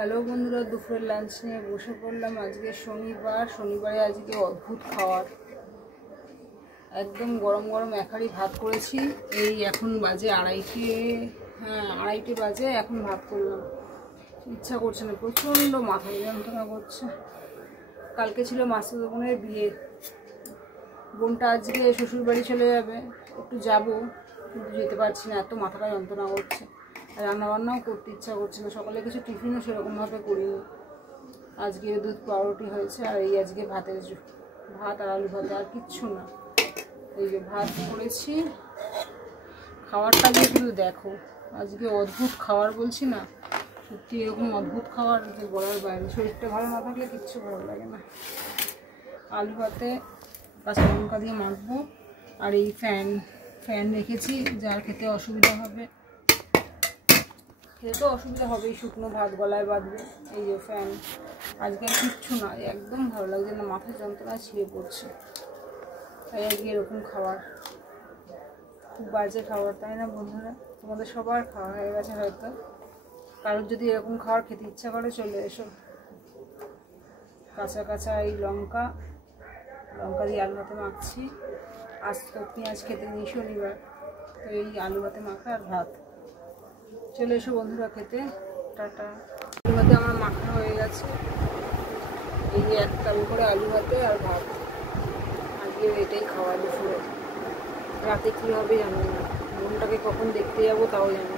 Hello বন্ধুরা, দুপুরের lunch নিয়ে বসে পড়লাম। আজকে শনিবারে আজকে অদ্ভুত খাবার, একদম গরম গরম এক হাঁড়ি ভাত করেছি। এই এখন বাজে আড়াইটে বাজে, এখন ভাত করলাম। ইচ্ছা করছে না, প্রচণ্ড মাথা যন্ত্রণা করছে। কালকে ছিল মাসুদ বোনের বিয়ে, বোনটা আজকে শ্বশুর বাড়ি চলে যাবে, একটু যাবো কিন্তু যেতে পারছি না, এত মাথাটা যন্ত্রণা করছে। রান্নাবান্নাও করতে ইচ্ছা করছে না, সকালে কিছু টিফিনও সেরকমভাবে করিনি। আজকে দুধ পাউরুটি হয়েছে, আর এই আজকে ভাত আর আলু ভাতে, আর কিচ্ছু না। এই যে ভাত করেছি, খাবারটা দিয়ে শুধু দেখো। আজকে অদ্ভুত খাবার বলছি না, সত্যি এরকম অদ্ভুত খাবার যে বলার বাইরে। শরীরটা ভালো না থাকলে কিচ্ছু ভালো লাগে না। আলু ভাতে কাঁচা লঙ্কা দিয়ে মাখবো। আর এই ফ্যান রেখেছি, যার খেতে অসুবিধা হবে, খেতে তো অসুবিধা হবেই, শুকনো ভাত গলায় বাঁধবে। এই যে ফ্যান, আজকে আর কিচ্ছু না, একদম ভালো লাগছে না, মাথার যন্ত্রণায় ছিঁড়ে পড়ছে। তাই আজকে এরকম খাবার, খুব বাজে খাবার, তাই না বন্ধুরা? তোমাদের সবার খাওয়া হয়ে গেছে হয়তো। কারোর যদি এরকম খাবার খেতে ইচ্ছা করে, চলে এসো। কাঁচা কাঁচা এই লঙ্কা দিয়ে আলু ভাতে মাখছি। আজ তো পেঁয়াজ খেতে নেই, শনিবার, তো এই আলু ভাতে মাখা আর ভাত। চলে এসো বন্ধুরা খেতে। টাটা। আলু ভাতে আমার মাখা হয়ে গেছে। এই যে এক তাল করে আলু ভাতে আর ভাত, আজকে এটাই খাওয়া দুপুরে। রাতে কী হবে জানি না, বোনটাকে কখন দেখতে যাবো তাও জানি না।